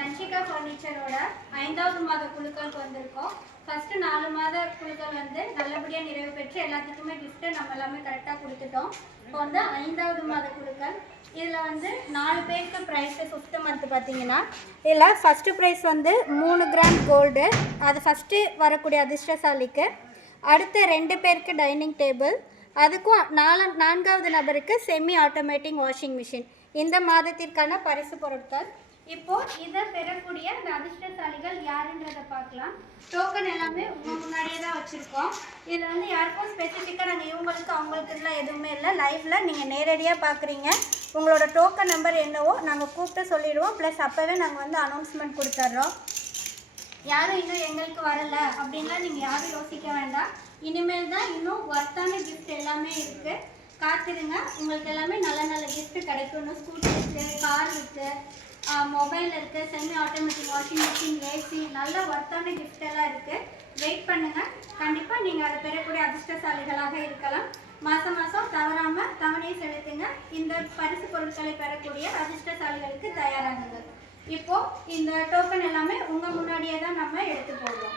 தன்ஷிகா ஃபர்னிச்சரோட ஐந்தாவது மாத குழுக்களுக்கு வந்திருக்கோம். ஃபர்ஸ்ட் நாலு மாத குழுக்கள் வந்து நல்லபடியாக நிறைவு பெற்று எல்லாத்துக்குமே கிஃப்ட்டு நம்ம எல்லாமே கரெக்டாக கொடுத்துட்டோம். இப்போ வந்து ஐந்தாவது மாத குழுக்கள். இதில் வந்து நாலு பேருக்கு ப்ரைஸு ஃபிஃப்த்து மந்த்து பார்த்தீங்கன்னா இதில் ஃபஸ்ட்டு ப்ரைஸ் வந்து மூணு கிராம் கோல்டு அது ஃபஸ்ட்டு வரக்கூடிய அதிர்ஷ்டசாலிக்கு. அடுத்த ரெண்டு பேருக்கு டைனிங் டேபிள் அதுக்கும் நாலு நான்காவது நபருக்கு செமி ஆட்டோமேட்டிக் வாஷிங் மிஷின் இந்த மாதத்திற்கான பரிசு பொருட்கள். இப்போ இதை பெறக்கூடிய அந்த அதிர்ஷ்டசாலிகள் யாருன்றதை பார்க்கலாம். டோக்கன் எல்லாமே உங்க முன்னாடியே தான் வச்சுருக்கோம். இதில் வந்து யாருக்கும் ஸ்பெசிஃபிக்காக நாங்கள் இவங்களுக்கு அவங்களுக்குலாம் எதுவுமே இல்லை. லைஃப்பில் நீங்கள் நேரடியாக பார்க்குறீங்க உங்களோட டோக்கன் நம்பர் என்னவோ நாங்கள் கூப்பிட்டு சொல்லிடுவோம். ப்ளஸ் அப்போவே நாங்கள் வந்து அனௌன்ஸ்மெண்ட் கொடுத்துட்றோம் யாரும் இன்னும் எங்களுக்கு வரல அப்படின்லாம் நீங்கள் யாரும் யோசிக்க வேண்டாம். இனிமேல் தான் இன்னும் ஒர்த்தான கிஃப்ட் எல்லாமே இருக்குது காத்திருங்க. உங்களுக்கு எல்லாமே நல்ல நல்ல கிஃப்ட் கிடைக்கணும் ஸ்கூட்டி இருக்குது கார் இருக்குது மொபைல் இருக்குது semi automatic washing machine AC நல்ல ஒர்த்தான கிஃப்ட் எல்லாம் இருக்குது வெயிட் பண்ணுங்கள் கண்டிப்பாக நீங்கள் அதை பெறக்கூடிய அதிர்ஷ்டசாலிகளாக இருக்கலாம். மாதம் மாதம் தவறாமல் தவணையை செலுத்துங்க. இந்த பரிசு பொருட்களை பெறக்கூடிய அதிர்ஷ்டசாலிகளுக்கு தயாராகுங்கள் இப்போ இந்த டோக்கன் எல்லாமே உங்கள் முன்னாடியே தான் நம்ம எடுத்து போடுவோம்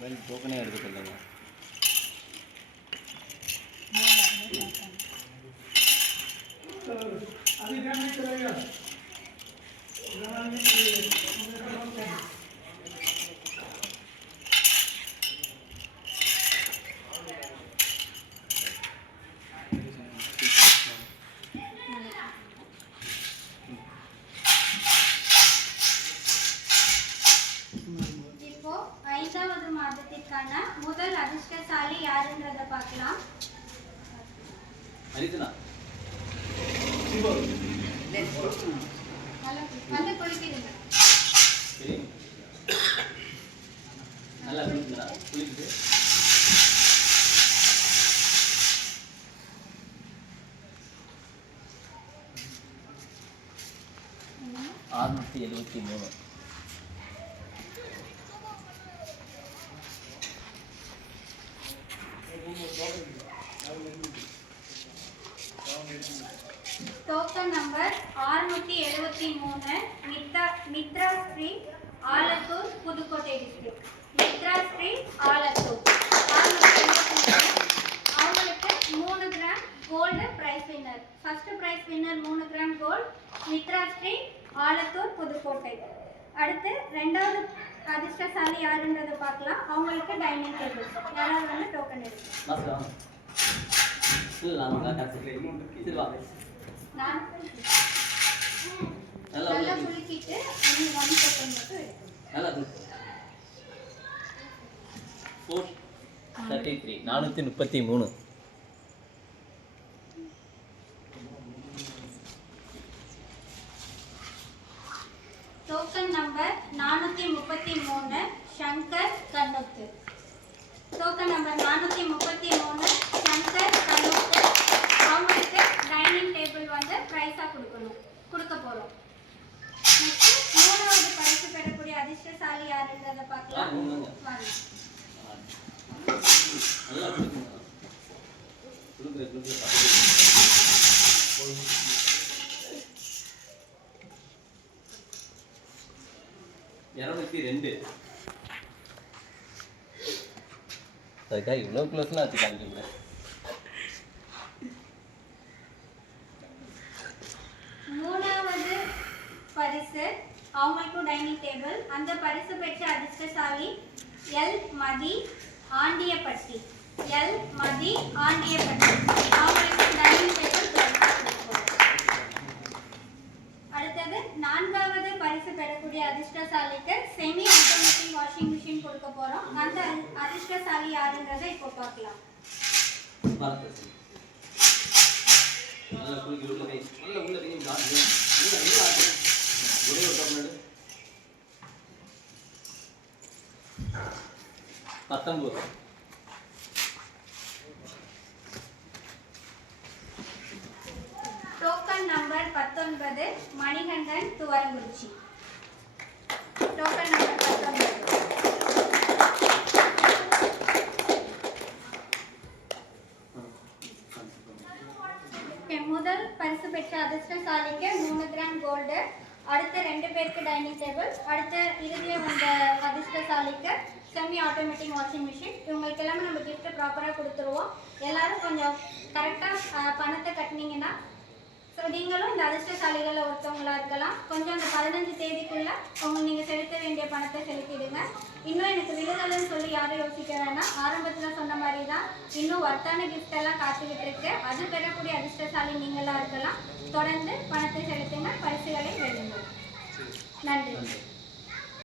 இந்த பையன் டோக்கனே எடுக்க சொல்லுங்க இப்போ ஐந்தாவது மாதத்திற்கான முதல் அதிர்ஷ்டசாலி யாருன்றத பார்க்கலாம். வந்து நல்லா குளிக்குது. ஆறுநூற்றி எழுபத்தி மூணு. நம்பர் ஆறுநூற்றி எழுபத்தி மூணு மித்ரா மித்ரா ஸ்ரீ ஆலத்தூர் புதுக்கோட்டை டிஸ்ட்ரிக்ட் மித்ரா ஸ்ரீ ஆலத்தூர். அவங்களுக்கு மூணு gram gold prize winner first prize winner மூணு கிராம் கோல்டு மித்ரா ஸ்ரீ ஆலத்தூர் புதுக்கோட்டை. அடுத்து ரெண்டாவது அதிர்ஷ்டசாலி யாருன்றதை பார்க்கலாம். அவங்களுக்கு டைனிங் டேபிள் யாராவது வந்து டோக்கன் எடுக்கும் நல்லா. குலுக்கிட்டு ஒன் டோக்கன் மட்டும் எடுக்கணும் நல்லா குளிக்கு. ஃபோர் தேர்ட்டி த்ரீ நானூற்றி முப்பத்தி மூணு டோக்கன் நம்பர் நானூற்றி முப்பத்தி மூணு சங்கர் கண்ணுத்து டோக்கன் நம்பர் நானூற்றி முப்பத்தி மூணு சங்கர் கண்ணுத்து அவங்களுக்கு டைனிங் டேபிள் வந்து ப்ரைஸாக கொடுக்கணும் கொடுக்க போகிறோம் நெக்ஸ்ட் மூணாவது பரிசு பெறக்கூடிய அதிர்ஷ்டசாலி யாருன்றதை பார்க்கலாம் ஆ, மூணுங்க. வாங்க நல்லா குளிக்குங்க குளிக்கிற குளிக்கிற இரநூத்தி ரெண்டு. அதுக்காக இவ்வளோ க்ளோஸ்லாம் வச்சு காமிக்கிறீங்க மூணாவது பரிசு அவங்களுக்கும் டைனிங் டேபிள் அந்த பரிசு பெற்ற அதிர்ஷ்டசாலி எல். மதி ஆண்டியப்பட்டி. எல். மதி ஆண்டியப்பட்டி. அவங்களுக்கு டைனிங் அடுத்தது நான்காவது பரிசு பெறக்கூடிய அதிர்ஷ்டசாலிக்கு செமி ஆட்டோமேட்டிக் வாஷிங் மிஷின் கொடுக்க போறோம். அந்த அதிர்ஷ்டசாலி யாருங்கிறத இப்போ பார்க்கலாம். பார்த்து நல்லா உள்ள கை நல்லா உள்ள கை பத்தொன்பது. டோக்கன் நம்பர் பத்தொன்பது மணிகண்டன் துவரங்குறிச்சி. டோக்கன் நம்பர் பத்தொன்பது. முதல் பரிசு பெற்ற அதிர்ஷ்டசாலிக்கு மூணு கிராம் கோல்டு அடுத்த ரெண்டு பேருக்கு டைனிங் டேபிள் அடுத்த இறுதியாக வந்த அதிர்ஷ்டசாலிக்கு செமி ஆட்டோமேட்டிக் வாஷிங் மிஷின் இவங்களுக்கு எல்லாமே நம்ம கிஃப்ட் ப்ராப்பராக கொடுத்துருவோம். எல்லாரும் கொஞ்சம் கரெக்டாக பணத்தை கட்டினீங்கன்னா ஸோ நீங்களும் இந்த அதிர்ஷ்டசாலிகளில் ஒருத்தவங்களா இருக்கலாம். கொஞ்சம் அந்த பதினஞ்சு தேதிக்குள்ள அவங்க நீங்கள் செலுத்த வேண்டிய பணத்தை செலுத்திடுங்க. இன்னும் எனக்கு விழுதலைன்னு சொல்லி யாரும் யோசிக்க வேணாம். ஆரம்பத்தில் சொன்ன மாதிரி தான் இன்னும் ஒர்த்தான கிஃப்ட் எல்லாம் காத்துக்கிட்டு இருக்கு. அது பெறக்கூடிய அதிர்ஷ்டசாலி நீங்களாக இருக்கலாம். தொடர்ந்து பணத்தை செலுத்துங்க பரிசுகளை வெல்லுங்கள் நன்றி.